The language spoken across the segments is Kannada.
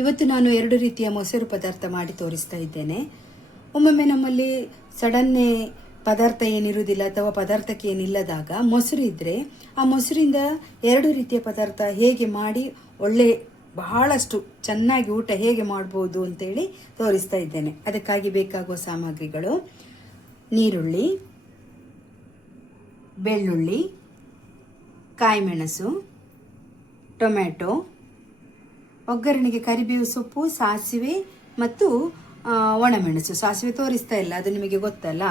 ಇವತ್ತು ನಾನು 2 ರೀತಿಯ ಮೊಸರು ಪದಾರ್ಥ ಮಾಡಿ ತೋರಿಸ್ತಾ ಇದ್ದೇನೆ. ಒಮ್ಮೊಮ್ಮೆ ನಮ್ಮಲ್ಲಿ ಸಡನ್ನೇ ಪದಾರ್ಥ ಏನಿರುವುದಿಲ್ಲ ಅಥವಾ ಪದಾರ್ಥಕ್ಕೆ ಏನಿಲ್ಲದಾಗ ಮೊಸರು ಇದ್ದರೆ ಆ ಮೊಸರಿಂದ 2 ರೀತಿಯ ಪದಾರ್ಥ ಹೇಗೆ ಮಾಡಿ ಬಹಳಷ್ಟು ಚೆನ್ನಾಗಿ ಊಟ ಹೇಗೆ ಮಾಡ್ಬೋದು ಅಂತೇಳಿ ತೋರಿಸ್ತಾ ಇದ್ದೇನೆ. ಅದಕ್ಕಾಗಿ ಬೇಕಾಗುವ ಸಾಮಗ್ರಿಗಳು: ನೀರುಳ್ಳಿ, ಬೆಳ್ಳುಳ್ಳಿ, ಕಾಯಿಮೆಣಸು, ಟೊಮ್ಯಾಟೊ, ಒಗ್ಗರಣೆಗೆ ಕರಿಬೇವು ಸೊಪ್ಪು, ಸಾಸಿವೆ ಮತ್ತು ಒಣಮೆಣಸು. ಸಾಸಿವೆ ತೋರಿಸ್ತಾ ಇಲ್ಲ, ಅದು ನಿಮಗೆ ಗೊತ್ತಲ್ಲ.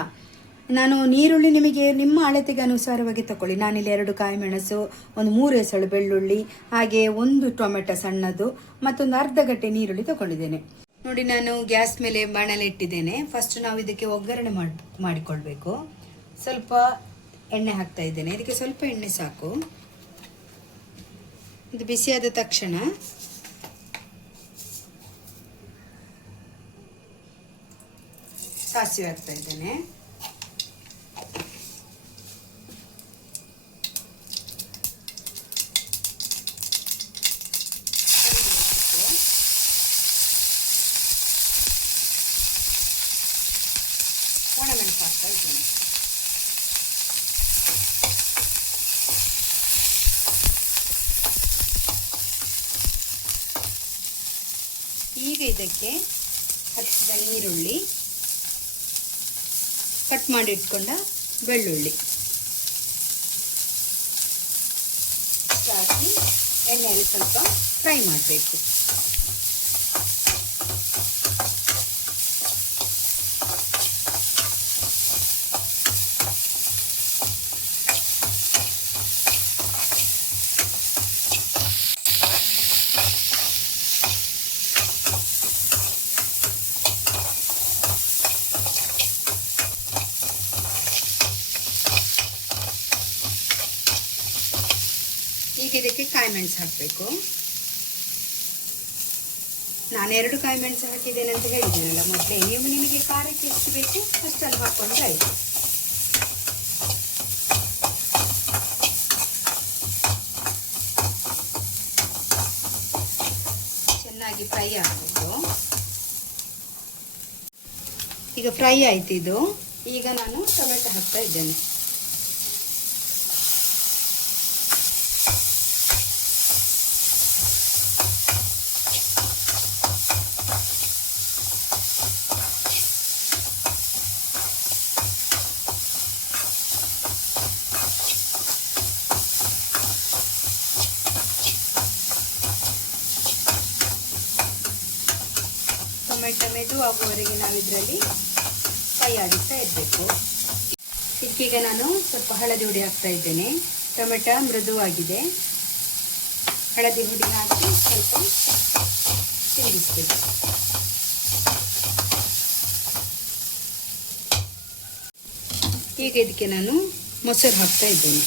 ನಾನು ನೀರುಳ್ಳಿ ನಿಮಗೆ ನಿಮ್ಮ ಅಳತೆಗೆ ಅನುಸಾರವಾಗಿ ತಗೊಳ್ಳಿ. ನಾನಿಲ್ಲಿ 2 ಕಾಯಿಮೆಣಸು, ಒಂದು 3 ಎಸಳು ಬೆಳ್ಳುಳ್ಳಿ, ಹಾಗೆ 1 ಟೊಮೆಟೊ ಸಣ್ಣದು, ಮತ್ತೊಂದು ಅರ್ಧ ಗಟ್ಟೆ ನೀರುಳ್ಳಿ ತಗೊಂಡಿದ್ದೇನೆ. ನೋಡಿ, ನಾನು ಗ್ಯಾಸ್ ಮೇಲೆ ಬಾಣಲೆ ಇಟ್ಟಿದ್ದೇನೆ. ಫಸ್ಟ್ ನಾವು ಇದಕ್ಕೆ ಒಗ್ಗರಣೆ ಮಾಡಿಕೊಳ್ಬೇಕು. ಸ್ವಲ್ಪ ಎಣ್ಣೆ ಹಾಕ್ತಾ ಇದ್ದೇನೆ. ಇದಕ್ಕೆ ಸ್ವಲ್ಪ ಎಣ್ಣೆ ಸಾಕು. ಇದು ಬಿಸಿಯಾದ ತಕ್ಷಣ ಸಾಸಿವೆ ಹಾಕ್ತಾ ಇದ್ದೇನೆ. ಒಣಮೆಣಸು ಹಾಕ್ತಾ ಇದ್ದೇನೆ. ಈಗ ಇದಕ್ಕೆ ಹಚ್ಚಿದ ನೀರುಳ್ಳಿ, ಕಟ್ ಮಾಡಿ ಇಟ್ಕೊಂಡ ಬೆಳ್ಳುಳ್ಳಿ ಹಾಕಿ ಎಣ್ಣೆಯಲ್ಲಿ ಸ್ವಲ್ಪ ಫ್ರೈ ಮಾಡಬೇಕು. ಈಗ ಇದಕ್ಕೆ ಕಾಯಿಮೆಣಸು ಹಾಕಬೇಕು. ನಾನು 2 ಕಾಯಿಮೆಣಸು ಹಾಕಿದ್ದೇನೆ ಅಂತ ಹೇಳಿದ್ದೇನಲ್ಲ ಮೊದಲೇ. ನೀವು ನಿಮಗೆ ಖಾರಕ್ಕೆ ಎಷ್ಟು ಬೇಕು ಅಷ್ಟನ್ನು ಹಾಕೊಂಡ್ರೆ ಆಯಿತು. ಚೆನ್ನಾಗಿ ಫ್ರೈ ಆಗಬೇಕು. ಈಗ ಫ್ರೈ ಆಯ್ತು ಇದು. ಈಗ ನಾನು ಟೊಮೆಟೊ ಹಾಕ್ತಾ ಇದ್ದೇನೆ. ಟೊಮೆಟೊ ಮೆದು ಆಗುವವರೆಗೆ ನಾವು ಇದರಲ್ಲಿ ಫ್ರೈ ಆಡಿಸ್ತಾ ಇರಬೇಕು. ಇದಕ್ಕೀಗ ನಾನು ಸ್ವಲ್ಪ ಹಳದಿ ಹುಡಿ ಹಾಕ್ತಾ ಇದ್ದೇನೆ. ಟೊಮೆಟೊ ಮೃದುವಾಗಿದೆ. ಹಳದಿ ಹುಡಿ ಹಾಕಿ ಸ್ವಲ್ಪ ತಿರುಗಿಸ್ಬೇಕು. ಈಗ ಇದಕ್ಕೆ ನಾನು ಮೊಸರು ಹಾಕ್ತಾ ಇದ್ದೇನೆ.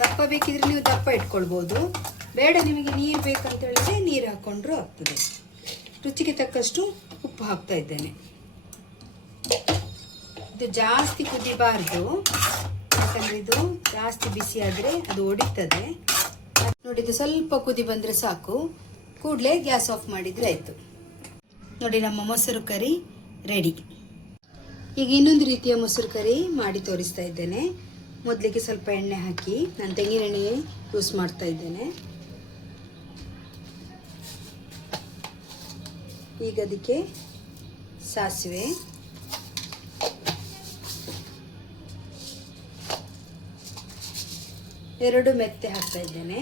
ದಪ್ಪ ಬೇಕಿದ್ರೆ ನೀವು ದಪ್ಪ ಇಟ್ಕೊಳ್ಬೋದು. ಬೇಡ ನಿಮಗೆ ನೀರು ಬೇಕಂತ ಹೇಳಿದ್ರೆ ನೀರು ಹಾಕ್ಕೊಂಡ್ರೂ ಆಗ್ತದೆ. ರುಚಿಗೆ ತಕ್ಕಷ್ಟು ಉಪ್ಪು ಹಾಕ್ತಾ ಇದ್ದೇನೆ. ಇದು ಜಾಸ್ತಿ ಕುದಿಬಾರ್ದು, ಯಾಕಂದರೆ ಇದು ಜಾಸ್ತಿ ಬಿಸಿ ಆದರೆ ಅದು ಒಡಿತದೆ. ನೋಡಿ, ಇದು ಸ್ವಲ್ಪ ಕುದಿ ಬಂದರೆ ಸಾಕು. ಕೂಡಲೇ ಗ್ಯಾಸ್ ಆಫ್ ಮಾಡಿದರೆ ಆಯಿತು. ನೋಡಿ, ನಮ್ಮ ಮೊಸರು ಕರಿ ರೆಡಿ. ಈಗ ಇನ್ನೊಂದು ರೀತಿಯ ಮೊಸರು ಕರಿ ಮಾಡಿ ತೋರಿಸ್ತಾ ಇದ್ದೇನೆ. ಮೊದಲಿಗೆ ಸ್ವಲ್ಪ ಎಣ್ಣೆ ಹಾಕಿ, ನಾನು ತೆಂಗಿನೆಣ್ಣೆ ಯೂಸ್ ಮಾಡ್ತಾ ಇದ್ದೇನೆ. ಈಗ ಅದಕ್ಕೆ ಸಾಸಿವೆ, ಎರಡು ಮೆತ್ತೆ ಹಾಕ್ತಾ ಇದ್ದೇನೆ.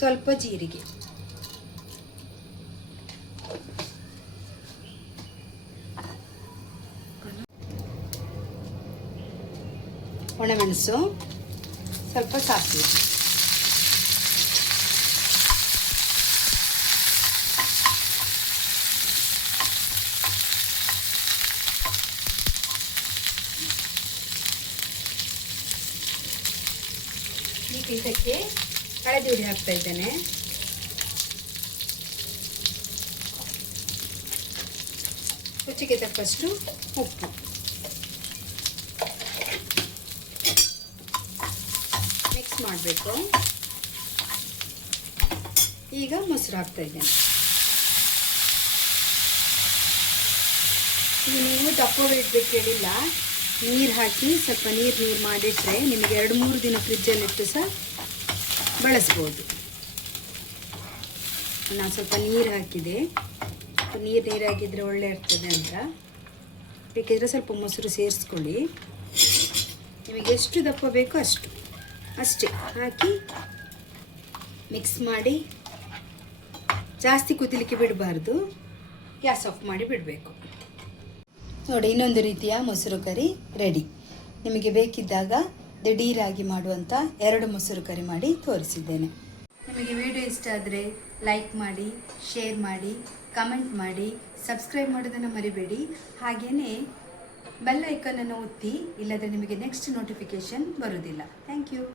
ಸ್ವಲ್ಪ ಜೀರಿಗೆ, ಒಣಮೆಣಸು, ಸ್ವಲ್ಪ ಸಾಸಿವೆ. ಈಗ ಇದಕ್ಕೆ ಹಳದಿ ಹುಡಿ ಹಾಕ್ತಾ ಇದ್ದೇನೆ. ರುಚಿಗೆ ತಕ್ಕಷ್ಟು ಉಪ್ಪು. ಮಿಕ್ಸ್ ಮಾಡಬೇಕು. ಈಗ ಮೊಸರು ಹಾಕ್ತಾ ಇದ್ದೇನೆ. ಈಗ ನೀವು ದಪ್ಪವೇ ಇಡಬೇಕು ಹೇಳಿಲ್ಲ, ನೀರು ಹಾಕಿ ಸ್ವಲ್ಪ ನೀರು ಮಾಡಿಟ್ರೆ ನಿಮಗೆ 2-3 ದಿನ ಫ್ರಿಜ್ಜಲ್ಲಿಟ್ಟು ಸಹ ಬಳಸ್ಬೋದು. ನಾನು ಸ್ವಲ್ಪ ನೀರು ಹಾಕಿದೆ, ನೀರಾಗಿದ್ದರೆ ಒಳ್ಳೆ ಇರ್ತದೆ ಅಂತ. ಬೇಕಿದ್ರೆ ಸ್ವಲ್ಪ ಮೊಸರು ಸೇರಿಸ್ಕೊಳ್ಳಿ. ನಿಮಗೆ ಎಷ್ಟು ದಪ್ಪ ಬೇಕೋ ಅಷ್ಟೇ ಹಾಕಿ ಮಿಕ್ಸ್ ಮಾಡಿ. ಜಾಸ್ತಿ ಕುದಿಲಿಕ್ಕೆ ಬಿಡಬಾರ್ದು, ಗ್ಯಾಸ್ ಆಫ್ ಮಾಡಿ ಬಿಡಬೇಕು. ನೋಡಿ, ಇನ್ನೊಂದು ರೀತಿಯ ಮೊಸರು ಕರಿ ರೆಡಿ. ನಿಮಗೆ ಬೇಕಿದ್ದಾಗ ದಿಢೀರಾಗಿ ಮಾಡುವಂಥ 2 ಮೊಸರು ಕರಿ ಮಾಡಿ ತೋರಿಸಿದ್ದೇನೆ. ನಿಮಗೆ ವಿಡಿಯೋ ಇಷ್ಟ ಆದರೆ ಲೈಕ್ ಮಾಡಿ, ಶೇರ್ ಮಾಡಿ, ಕಮೆಂಟ್ ಮಾಡಿ, ಸಬ್ಸ್ಕ್ರೈಬ್ ಮಾಡೋದನ್ನು ಮರಿಬೇಡಿ. ಹಾಗೆಯೇ ಬೆಲ್ ಐಕನನ್ನು ಒತ್ತಿ, ಇಲ್ಲದ್ರೆ ನಿಮಗೆ ನೆಕ್ಸ್ಟ್ ನೋಟಿಫಿಕೇಷನ್ ಬರೋದಿಲ್ಲ. Thank you.